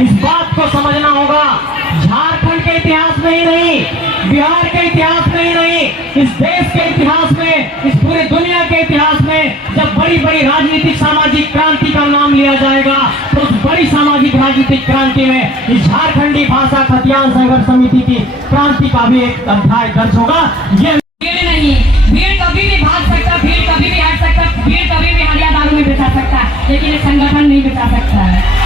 इस बात को समझना होगा। झारखंड के इतिहास में ही नहीं, बिहार के इतिहास में ही नहीं, इस देश के इतिहास में, इस पूरी दुनिया के इतिहास में जब बड़ी बड़ी राजनीतिक सामाजिक क्रांति का नाम लिया जाएगा तो उस बड़ी सामाजिक राजनीतिक क्रांति में इस झारखंडी भाषा खतियान संघर्ष समिति की क्रांति का भी एक अध्याय दर्ज होगा। ये नहीं, भीड़ कभी भी भाग सकता, भीड़ कभी भी हट सकता, भीड़ कभी भी हरिया दारू में बिता सकता, लेकिन एक संगठन नहीं बिता सकता है।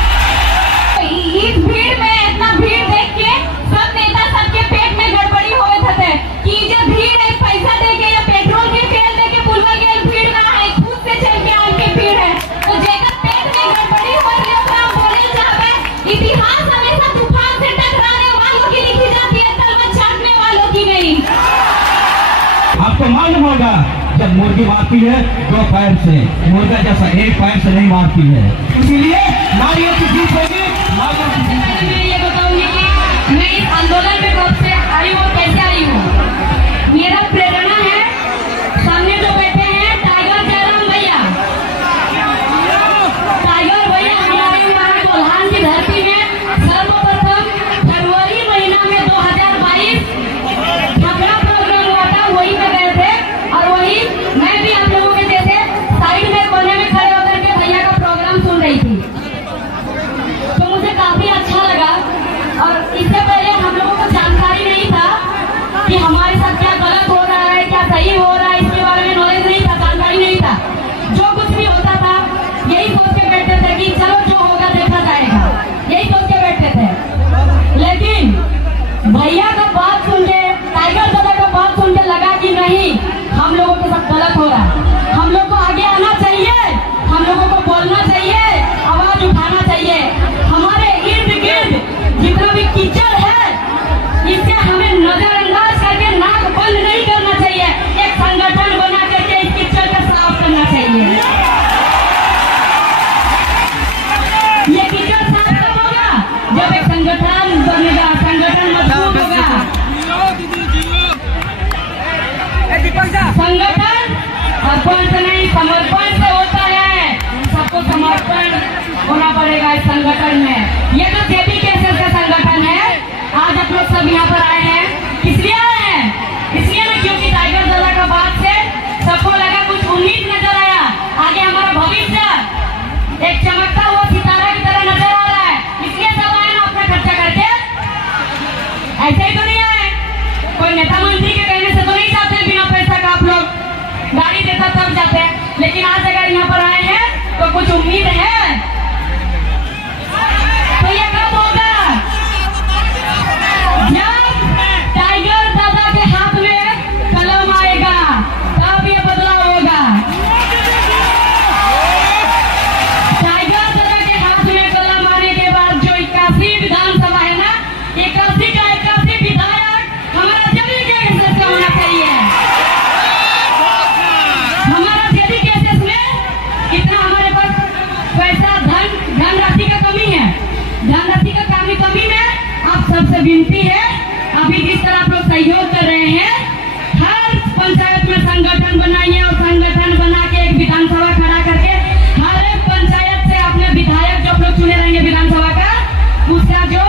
इस भीड़ में इतना भीड़ देख के सब नेता सबके पेट में गड़बड़ी हो गए थे कि जो भीड़ है पैसा दे के या पेट्रोल के तेल दे के बुलवा के भीड़ ना है, खुद से चल के आके भीड़ है। तो जेकर पेट में गड़बड़ी हो रही है तो बोले जावे इतिहास हमेशा तूफान से टकराने वालों की लिखी जाती है, तलवार चाटने वालों की नहीं। आपको मालूम होगा जब मुर्गी मारती है दो पैर से, मुर्गा जैसा एक पैर से नहीं मारती है, इसीलिए नारियों की जीत होगी। मैं ये बताऊंगी कि मैं इस आंदोलन में कब से आई हूँ, कैसे आई हूँ। मेरा प्रेरणा है सामने जो बैठे हैं टाइगर जयराम भैया। टाइगर भैया हमारे यहाँ कोल्हान की धरती में सर्वप्रथम फरवरी महीना में 2022 छपरा प्रोग्राम हुआ था, वही पे गए थे और वही मैं भी आप लोगों के जैसे साइड में कोने में खड़े होकर के भैया का प्रोग्राम सुन रही थी। तो मुझे काफी अच्छा लगा और इससे पहले हम लोगों को जानकारी नहीं था कि हमारे साथ क्या गलत हो रहा है, क्या सही हो रहा है, इसके बारे में नॉलेज नहीं था, जानकारी नहीं था। जो कुछ भी होता था यही सोच के बैठते थे कि चलो जो होगा देखा जाएगा, यही सोच के बैठते थे। लेकिन भैया का बात सुन के, टाइगर दादा का बात सुन के लगा कि नहीं, हम लोगों के साथ गलत हो रहा है, हम लोग को आगे आना चाहिए, हम लोगों को बोलना चाहिए, आवाज उठाना चाहिए। हमारे इर्द गिर्द जितना भी कीचड़ है इससे हमें नजरअंदाज करके नाक बंद नहीं करना चाहिए, एक संगठन बना करके इस कीचड़ को साफ करना चाहिए। ये कीचड़ साफ कब होगा? जब एक संगठन बनेगा, संगठन मजबूत होगा। संगठन अर्पण से नहीं समर्पण से होता है, सबको समर्पण होना पड़ेगा इस संगठन में। ये जो जेपी केसेस का संगठन है, आज आप लोग सब यहाँ पर आए हैं, इसलिए आए हैं, इसलिए ना क्योंकि टाइगर दादा का बात से सबको लगा कुछ उम्मीद नजर आया, आगे हमारा भविष्य एक चमकता हुआ सितारा की तरह नजर आ रहा है, इसलिए सब आए ना अपना खर्चा करके। ऐसे ही तो नहीं आए, कोई नेता मंत्री के कहने से तो नहीं जाते बिना पैसा का, आप लोग गाड़ी देता तब जाते हैं। लेकिन आज अगर यहाँ पर आए हैं तो कुछ उम्मीद है। तो ये कब होगा? जब टाइगर दादा के हाथ में कलम आएगा तब ये बदलाव होगा। टाइगर दादा के हाथ में कलम आने के बाद जो 81 विधानसभा है ना, 81 का 81 विधायक हमारा जमीन के केसेस का होना चाहिए। हमारा जेडी केसेस में इतना हमारे पास पैसा धनराशि का कमी है, धनराशि का कमी में आप सबसे विनती है, अभी जिस तरह आप लोग सहयोग कर रहे हैं, हर पंचायत में संगठन बनाइए और संगठन बना के एक विधानसभा खड़ा करके हर एक पंचायत से अपने विधायक जो आप लोग चुने रहेंगे विधानसभा का, उसका जो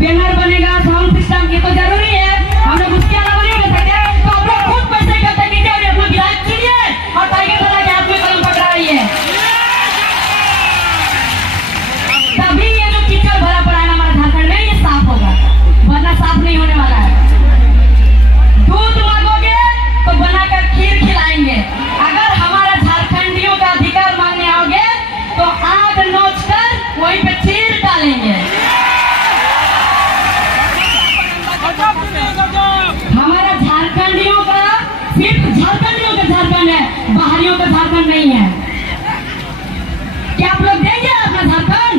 बैनर बनेगा, साउंड सिस्टम, ये तो जरूरी है, हम लोग उसके अलावा नहीं कर सकते। तो आप लोग खुद पैसे इकट्ठा कीजिए और अपना विधायक चुनिए और टाइगर दादा के हाथ में कलम पकड़ाइए, तभी ये जो कीचड़ भरा पड़ा है हमारे झारखंड में ये साफ होगा, वरना साफ नहीं होने वाला है। दूध मांगोगे तो बनाकर खीर खिलाएंगे, अगर हमारा झारखंडियों का अधिकार मांगने आओगे तो आग नोच कर वहीं पे चीर डालेंगे। हमारा झारखंडियों का सिर्फ झारखंडियों का झारखंड है, बाहरियों का झारखंड नहीं है। क्या आप लोग देंगे अपना झारखंड?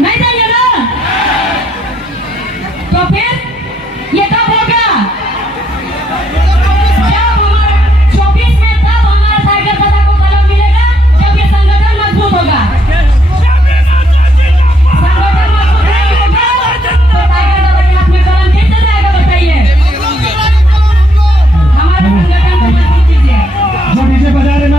नहीं देंगे ना? तो फिर ये कब होगा? जब हमारा 24 में तब हमारा टाइगर दादा को कलम मिलेगा, जब ये संगठन मजबूत होगा। संगठन मजबूत नहीं होगा तो टाइगर दादा के हाथ में कलम कैसे जाएगा बताइए? हमारा संगठन को मजबूत कीजिए। जो डीजे बजा रहे हैं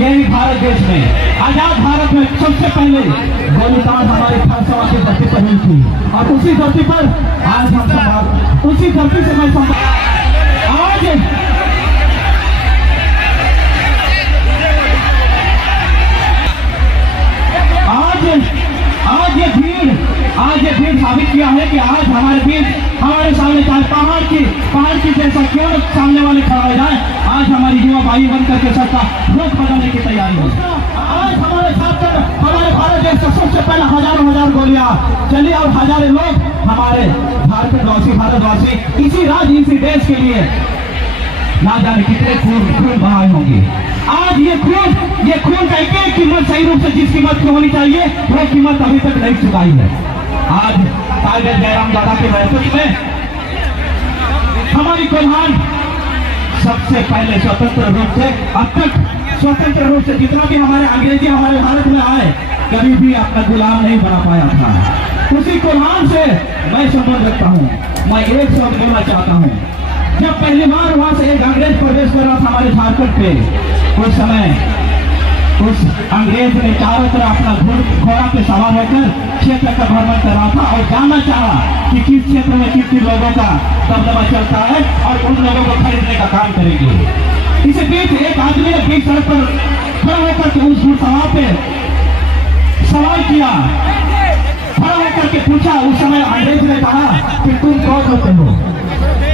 यही भारत देश में, आजाद भारत में सबसे पहले गोलीबार हमारे खालसा की धरती पर हुई थी। और उसी धरती पर आज हम संभाल, उसी धरती से मैं आज ये भीड़ साबित किया है कि आज हमारे बीच, हमारे सामने चाहे पहाड़ की जैसा क्यों सामने वाले खड़ा हो जाए, आज हमारी युवा भाई बनकर के सबका रुख बदलने की तैयारी है। आज हमारे साथ हमारे भारत देश का सबसे पहले हजारों गोलियां चली और हजारों लोग हमारे भारतवासी इसी देश के लिए ना जाने कितने खून बहाए होंगे। आज ये खून का एक कीमत सही रूप से जिस कीमत की होनी चाहिए वो कीमत अभी तक नहीं चुकाई है। आज टाइगर जयराम दादा के नेतृत्व में हमारी कोल्हान सबसे पहले स्वतंत्र रूप से, अब तक स्वतंत्र रूप से जितना भी हमारे अंग्रेजी हमारे भारत में आए कभी भी अपना गुलाम नहीं बना पाया था। उसी कोल्हान से मैं संबंध रखता हूँ। मैं एक शब्द बोलना चाहता हूँ, जब पहली बार वहां से एक अंग्रेज प्रवेश कर रहा था हमारे झारखंड पे, उस समय उस अंग्रेज ने चारों तरफ अपना घोड़ा पे सवार होकर क्षेत्र का भ्रमण कर रहा था और जानना चाहा कि किस क्षेत्र में कितने लोगों का दबदबा चलता है और उन लोगों को खरीदने का काम करेंगे। इसी बीच एक आदमी ने बीच सड़क पर खड़ा होकर के उस घुड़सवार पे सवाल किया, खड़ा होकर के पूछा। उस समय अंग्रेज ने कहा कि तुम कौन होते हो?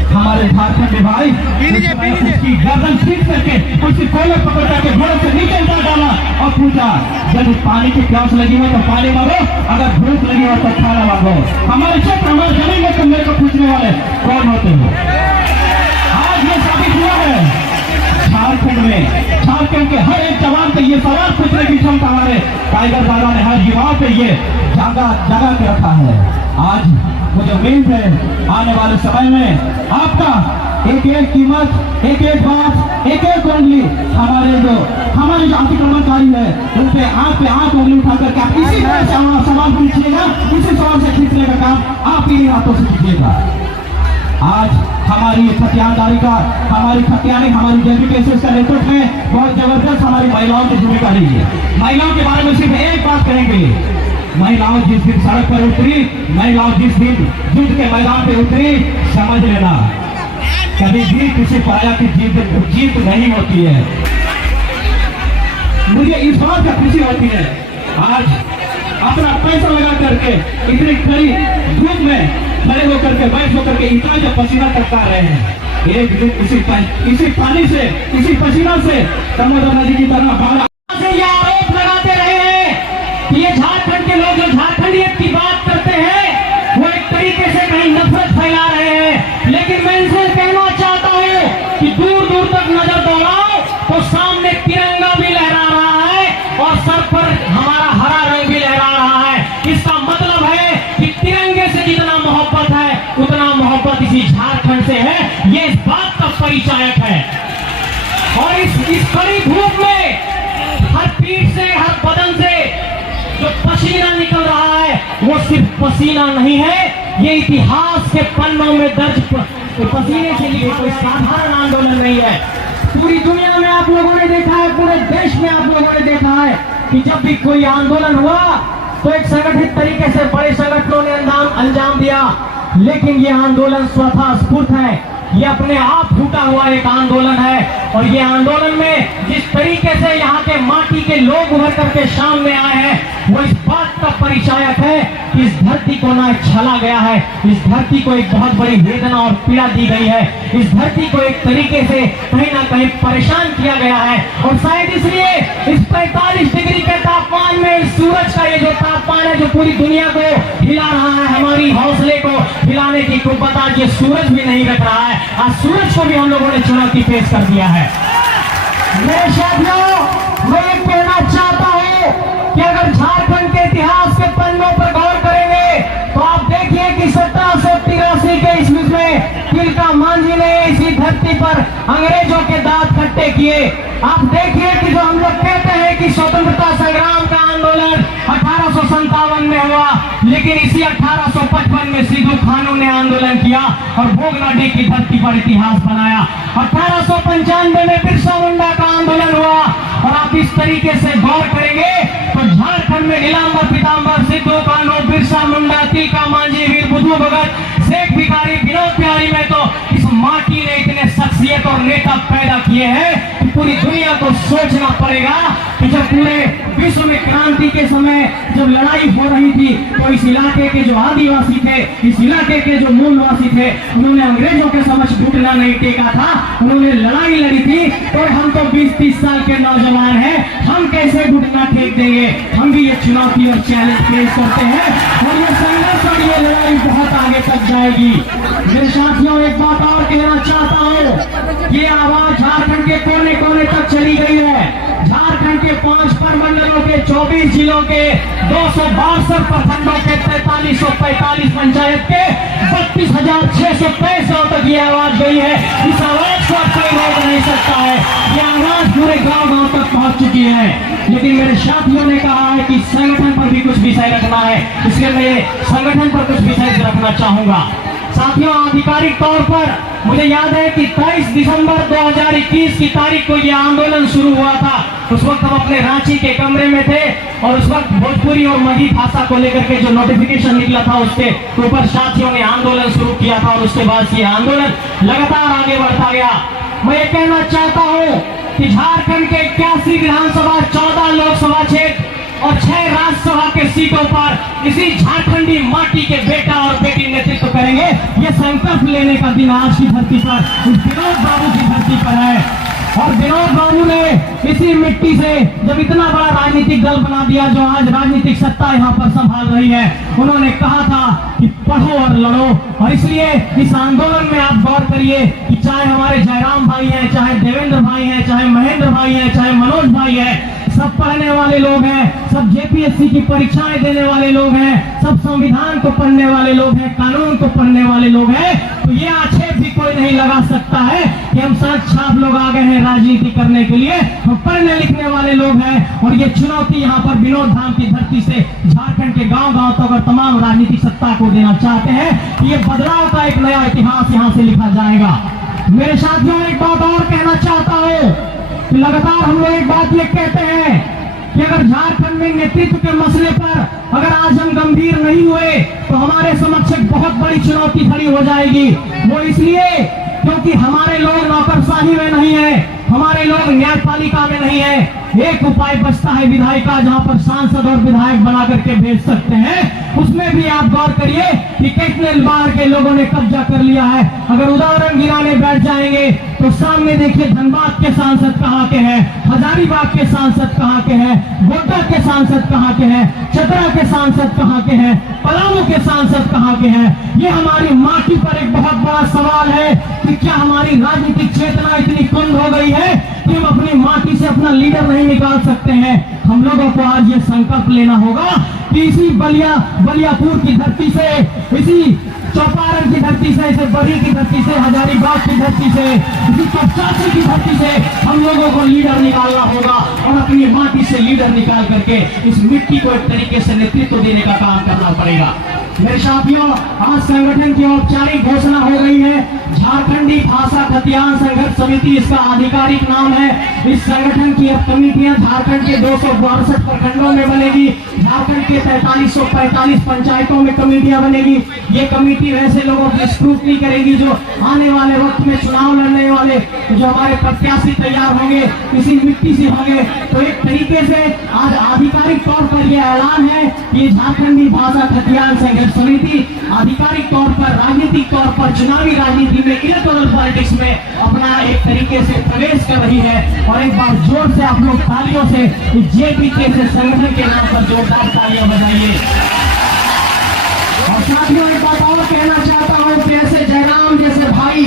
हमारे झारखंड भाई उसकी गर्दन खींच करके उसी कोले पकड़ करके घोड़े से नीचे उतार डाला और पूछा, जब पानी की प्यास लगी हो तो पानी मांगो, अगर भूख लगी हो तो खाना मांगो। हमारे क्षेत्र हमारे जमीन में तुम मेरे को पूछने वाले कौन होते हो? आज ये साबित हुआ है झारखंड के हर एक जवान पे ये सवाल पूछने की क्षमता हमारे टाइगर दादा ने हर युवाओं पे ये जगह के रखा है। आज मुझे उम्मीद है आने वाले समय में आपका एक कीमत, एक बात, एक उंगली हमारे जो अतिक्रमणकारी है उन पे आंख उंगली उठा करके आप इसी तरह से सवाल पूछिएगा, इसी सवाल से खींचने का काम आप ही हाथों से कीजिएगा। आज हमारी खतियानदारी का, हमारी जेबी केसेस का नेतृत्व में बहुत जबरदस्त हमारी महिलाओं की जिम्मेदारी है। महिलाओं के बारे में सिर्फ एक बात कहेंगे, महिलाओं जिस दिन सड़क पर उतरी, महिलाओं जिस दिन युद्ध के मैदान पे उतरी, समझ लेना कभी भी किसी पराया की जीत नहीं होती है। मुझे इस बात का खुशी होती है आज अपना पैसा लगा करके इतनी कड़ी धूप में खड़े होकर के बैठ होकर के इतना जो पसीना टपका रहे हैं, एक दिन इसी पानी से, इसी पसीना से दामोदर नदी की तरह बाहर से ये आरोप लगाते रहे हैं कि ये झारखंड के लोग जो झारखंडियत की बात करते हैं वो एक तरीके से कहीं नफरत फैला रहे हैं। लेकिन मैं इनसे कहना चाहता हूँ कि दूर दूर तक नजर दौड़ाओ तो सामने तिरंगा भी लहरा रहा है और सर पर हमारा हरा रंग भी लहरा रहा है। इसका मतलब है कि तिरंगे से जितना मोहब्बत है उतना मोहब्बत इसी झारखंड से है। ये इस बात का परिचायक है। और इस कड़ी धूप में हर पीठ से, हर बदन से जो पसीना निकल रहा है वो सिर्फ पसीना नहीं है, ये इतिहास के पन्नों में दर्ज पसीने से लिए कोई साधारण आंदोलन नहीं है। पूरी दुनिया में आप लोगों ने देखा है, पूरे देश में आप लोगों ने देखा है कि जब भी कोई आंदोलन हुआ तो एक संगठित तरीके से बड़े संगठनों ने अंजाम दिया। लेकिन ये आंदोलन स्वतः स्फूर्त है, ये अपने आप फूटा हुआ एक आंदोलन है। और ये आंदोलन में जिस तरीके से यहाँ के माटी के लोग उभर करके सामने आए हैं वो इस बात का परिचायक है कि इस धरती को ना छला गया है, इस धरती को एक बहुत बड़ी वेदना और पीड़ा दी गई है, इस धरती को एक तरीके से कहीं ना कहीं परेशान किया गया है। और शायद इसलिए इस 45 डिग्री के तापमान में इस सूरज का ये जो तापमान है जो पूरी दुनिया को हिला रहा है, हमारी हौसले को हिलाने की कुव्वत आज ये सूरज भी नहीं रख रहा है। आज सूरज को भी हम लोगों ने चुनौती पेश कर दिया है। मेरे साथियों, मैं ये कहना चाहता हूँ कि अगर झारखंड के इतिहास के पन्नों पर गौर करेंगे तो आप देखिए कि 1783 के ईस्वी में तिलका मांझी ने इसी धरती पर अंग्रेजों के दांत खट्टे किए। आप देखिए कि जो हम लोग कहते हैं कि स्वतंत्रता संग्राम का आंदोलन 1800 1857 में हुआ, लेकिन इसी 1855 में सिद्धू कानू ने आंदोलन किया और भोगनाडी की धरती पर इतिहास बनाया। 1895 में बिरसा मुंडा का आंदोलन हुआ और आप इस तरीके से गौर करेंगे तो झारखंड में नीलांबर पीतांबर, सिद्धू कानू, बिरसा मुंडा, तिलका मांझी, वीर बुद्धू भगत, शेख भिखारी, विनोद बिहारी में तो इस माटी ने इतने शख्सियत और नेता पैदा किए हैं कि पूरी दुनिया को सोचना पड़ेगा कि जब पूरे विश्व में क्रांति के समय जब लड़ाई हो रही थी तो इस इलाके के जो आदिवासी थे, इस इलाके के जो मूलवासी थे, उन्होंने अंग्रेजों के समक्ष घुटना नहीं टेका था, उन्होंने लड़ाई लड़ी थी। और हम तो 20-30 साल के नौजवान हैं, हम कैसे घुटना टेक देंगे? हम भी ये चुनौती और चैलेंज पेश करते हैं और ये संघर्ष और ये लड़ाई बहुत आगे तक जाएगी। मेरे साथियों, एक बात और कहना चाहता हूँ, ये आवाज झारखंड के कोने कोने तक चली गई है। झारखंड के 5 प्रमंडलों के 24 जिलों के 262 प्रखंडों के 4345 पंचायत के 32,665 तक ये आवाज गई है। इस आवाज को कोई रोक नहीं सकता है। ये आवाज पूरे गांव-गांव तक पहुंच चुकी है। लेकिन मेरे साथियों ने कहा है कि संगठन पर भी कुछ विषय रखना है, इसलिए मैं संगठन पर कुछ विषय रखना चाहूंगा। साथियों, आधिकारिक तौर पर मुझे याद है कि 23 दिसंबर 2021 की तारीख को यह आंदोलन शुरू हुआ था। उस वक्त हम अपने रांची के कमरे में थे और उस वक्त भोजपुरी और मगही भाषा को लेकर के जो नोटिफिकेशन निकला था उसके ऊपर साथियों ने आंदोलन शुरू किया था और उसके बाद ये आंदोलन लगातार आगे बढ़ता गया। मैं ये कहना चाहता हूँ कि झारखंड के 81 विधानसभा, 14 लोकसभा क्षेत्र और 6 राज्यसभा के सीटों पर इसी झारखंडी माटी के बेटा और बेटी नेतृत्व करेंगे। ये संकल्प लेने का दिन आज की धरती पर, इस विनोद बाबू की धरती पर है। और विनोद बाबू ने इसी मिट्टी से जब इतना बड़ा राजनीतिक दल बना दिया जो आज राजनीतिक सत्ता यहाँ पर संभाल रही है, उन्होंने कहा था कि पढ़ो और लड़ो। और इसलिए इस आंदोलन में आप गौर करिए कि चाहे हमारे जयराम भाई हैं, चाहे देवेंद्र भाई हैं, चाहे महेंद्र भाई हैं, चाहे मनोज भाई हैं, सब पढ़ने वाले लोग हैं, सब जेपीएससी की परीक्षाएं देने वाले लोग हैं, सब संविधान को पढ़ने वाले लोग हैं, कानून को पढ़ने वाले लोग हैं। तो ये आक्षेप भी कोई नहीं लगा सकता है कि हम साथ छाप लोग आ गए हैं राजनीति करने के लिए। हम पढ़ने लिखने वाले लोग हैं और ये चुनौती यहाँ पर विनोद धाम की धरती से झारखंड के गांव-गांव तक और तमाम राजनीतिक सत्ता को देना चाहते हैं कि ये बदलाव का एक नया इतिहास यहाँ से लिखा जाएगा। मेरे साथियों, एक बात और कहना चाहता हूँ, लगातार हम लोग एक बात ये कहते हैं कि अगर झारखंड में नेतृत्व के मसले पर अगर आज हम गंभीर नहीं हुए तो हमारे समक्ष एक बहुत बड़ी चुनौती खड़ी हो जाएगी। वो इसलिए क्योंकि हमारे लोग नौकरशाही में नहीं है, हमारे लोग न्यायपालिका में नहीं है। एक उपाय बचता है विधायिका, जहां पर सांसद और विधायक बना करके भेज सकते हैं। उसमें भी आप गौर करिए कि कितने बार के लोगों ने कब्जा कर लिया है। अगर उदाहरण गिनाने बैठ जाएंगे तो सामने देखिए धनबाद के सांसद कहाँ के हैं, हजारीबाग के सांसद कहाँ के हैं, गोड्डा के सांसद कहाँ के हैं, चतरा के सांसद कहाँ के हैं, पलामू के सांसद कहाँ के हैं। ये हमारी माटी पर एक बहुत बड़ा सवाल है कि क्या हमारी राजनीतिक चेतना इतनी कुंद हो गई है कि हम अपनी माटी से अपना लीडर नहीं निकाल सकते हैं। हम लोगों को आज ये संकल्प लेना होगा कि इसी बलियापुर की धरती से, इसी चौपारण की धरती से, इसे बड़ी की धरती से, हजारीबाग की धरती से, इसी कपचाची की धरती से हम लोगों को लीडर निकालना होगा और अपनी माटी से लीडर निकाल करके इस मिट्टी को एक तरीके से नेतृत्व देने का काम करना पड़ेगा। मेरे साथियों, आज संगठन की औपचारिक घोषणा हो गई है। झारखंडी भाषा खतियान संघर्ष समिति इसका आधिकारिक नाम है। इस संगठन की अब कमेटियां झारखंड के 262 प्रखंडों में बनेगी, झारखंड के 4345 पंचायतों में कमेटियां बनेगी। ये कमेटी वैसे लोगों की स्क्रूटनी करेगी जो आने वाले वक्त में चुनाव लड़ने वाले जो हमारे प्रत्याशी तैयार होंगे इसी मिट्टी से होंगे। तो एक तरीके से आज आधिकारिक तौर पर यह ऐलान है कि झारखंडी भाषा खतियान संघर्ष समिति आधिकारिक तौर पर, राजनीतिक तौर पर, चुनावी राजनीति में, इलेक्टोरल पॉलिटिक्स में अपना एक तरीके से प्रवेश कर रही है। और एक बार जोर से आप लोग तालियों से इस जेपीके से संगठन के नाम पर जोरदार तालियां बजाइए। और साथियों, एक बात और कहना चाहता हूँ कि ऐसे जयराम जैसे भाई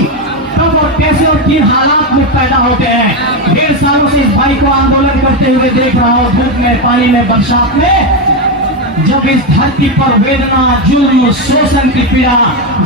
कब और कैसे और किन हालात में पैदा होते हैं। 1.5 सालों से इस भाई को आंदोलन करते हुए देख रहा हूँ, धूप में, पानी में, बरसात में। जब इस धरती पर वेदना, जुल्म, शोषण की पीड़ा,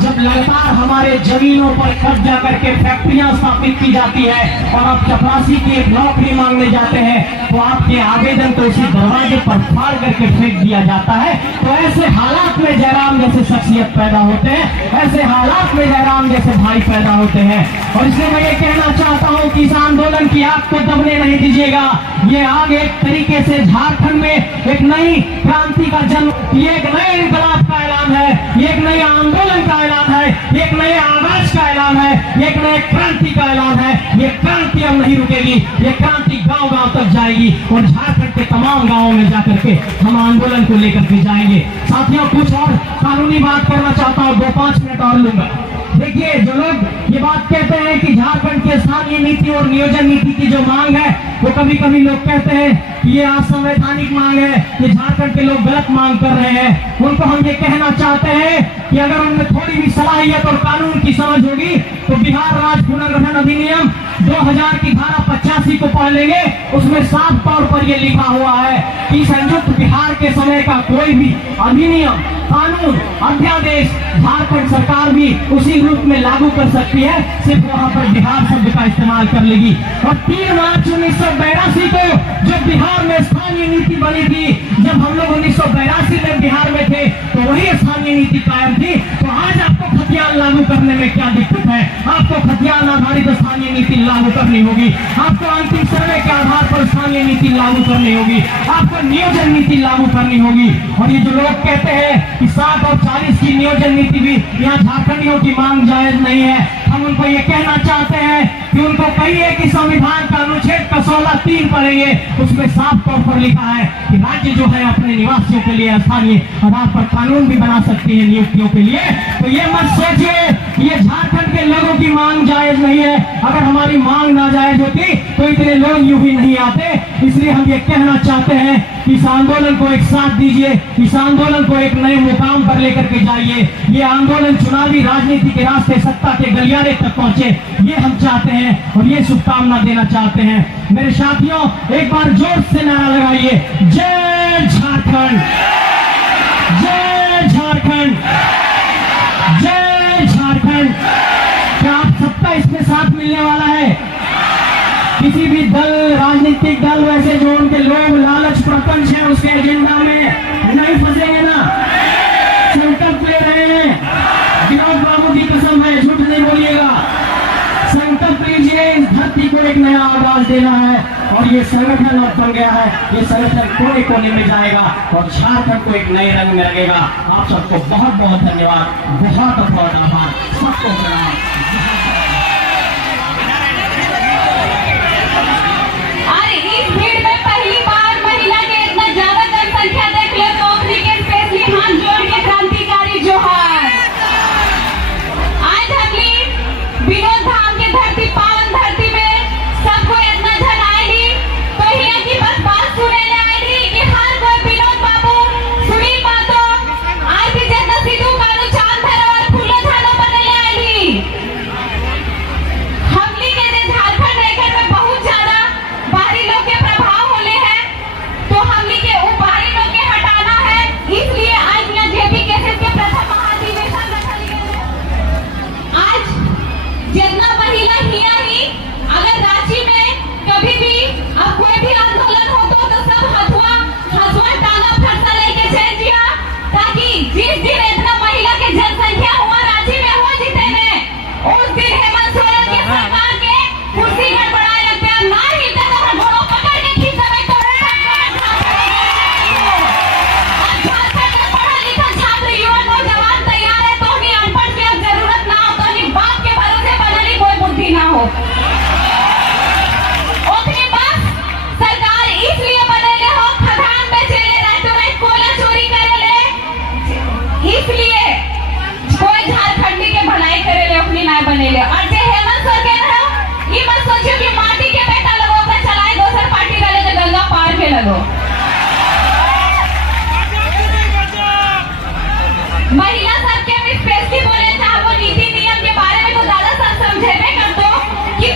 जब लगातार हमारे जमीनों पर कब्जा करके फैक्ट्रियां स्थापित की जाती है और आप चपरासी की एक नौकरी मांगने जाते हैं तो आपके आवेदन को उसी दरवाजे पर फाड़ करके फेंक दिया जाता है। तो ऐसे हालात में जयराम जैसे शख्सियत पैदा होते हैं, ऐसे हालात में जयराम जैसे भाई पैदा होते हैं। और इसलिए मैं ये कहना चाहता हूँ कि इस आंदोलन की आग को दबने नहीं दीजिएगा। ये आग एक तरीके से झारखंड में एक नई क्रांति का जन्म, ये एक नए इनकलाब का ऐलान है, ये एक नए आंदोलन का ऐलान है, ये एक नए आगाज का ऐलान है, ये एक नए क्रांति का ऐलान है। ये क्रांति अब नहीं रुकेगी, ये क्रांति गांव गांव तक जाएगी और झारखंड के तमाम गांवों में जाकर के हम आंदोलन को लेकर के जाएंगे। साथियों, कुछ और कानूनी बात करना चाहता हूँ, 2-5 मिनट और लूंगा। देखिए, जो लोग ये बात कहते हैं कि झारखंड की स्थानीय नीति और नियोजन नीति की जो मांग है, वो कभी कभी लोग कहते हैं कि ये असंवैधानिक मांग है, ये झारखंड के लोग गलत मांग कर रहे हैं। उनको हम ये कहना चाहते हैं कि अगर उनमें थोड़ी भी सलाहियत और कानून की समझ होगी तो बिहार राज्य पुनर्गठन अधिनियम 2000 की धारा 85 को पढ़ लेंगे। उसमें साफ तौर पर यह लिखा हुआ है कि संयुक्त बिहार के समय का कोई भी अधिनियम, कानून, अध्यादेश झारखंड सरकार भी उसी रूप में लागू कर सकती है, सिर्फ वहां पर बिहार शब्द का इस्तेमाल कर लेगी। और 3 मार्च 1982 को जब बिहार में स्थानीय नीति बनी थी, जब हम लोग 1982 में बिहार में थे तो वही स्थानीय नीति कायम थी। तो आज आपको खतियान लागू करने में क्या दिक्कत है? आपको खतियान आधारित स्थानीय नीति लागू करनी होगी, आपको अंतिम सर्वे के आधार पर स्थानीय नीति लागू करनी होगी, आपको नियोजन नीति लागू करनी होगी। और ये जो लोग कहते हैं कि 60 और 40 की नियोजन नीति भी यहाँ झारखंडियों की मांग जायज नहीं है, हम उनको ये कहना चाहते हैं कि उनको कहिए कि संविधान का अनुच्छेद का 16(3) पढ़ेंगे, उसमें साफ तौर पर लिखा है कि राज्य जो है अपने निवासियों के लिए स्थानीय आधार पर कानून भी बना सकती है नियुक्तियों के लिए। तो ये मत सोचिए ये झारखंड के लोगों की मांग जायज नहीं है। अगर हमारी मांग नाजायज होती तो इतने लोग यूं ही नहीं आते। इसलिए हम ये कहना चाहते हैं कि इस आंदोलन को एक साथ दीजिए, इस आंदोलन को एक नए मुकाम पर लेकर के जाइए। ये आंदोलन चुनावी राजनीति के रास्ते सत्ता के गलियारे तक पहुंचे, ये हम चाहते हैं और ये शुभकामना देना चाहते हैं। मेरे साथियों, एक बार जोर से नारा लगाइए, जय झारखंड, जय झारखंड, जय झारखंड। क्या आप सबका इसमें साथ मिलने वाला है? किसी भी दल, राजनीतिक दल, वैसे जो उनके लोग लालच प्रपंच है उसके एजेंडा में नहीं फंसेंगे ना? संकल्प ले रहे हैं, विनोद बाबू की कसम है, झूठ नहीं बोलिएगा। संकल्प लीजिए, इस धरती को एक नया आवाज देना है और ये संगठन अब बन गया है। ये संगठन कोने कोने में जाएगा और झारखंड को एक नए रंग में लगेगा। आप सबको बहुत बहुत धन्यवाद, बहुत बहुत आभार, सबको प्रणाम। बनेले और जे हेमंत सोरेन है, ये मत सोचियो कि माटी के बेटा लगो ओकरा चलाए दोसर पार्टी वाले के गंगा पार के लगो। महिला सबके स्पेशली बोले चाहे वो नीति नियम के बारे में तो दादा सब समझेबे कर दो कि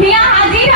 यहाँ हाजिर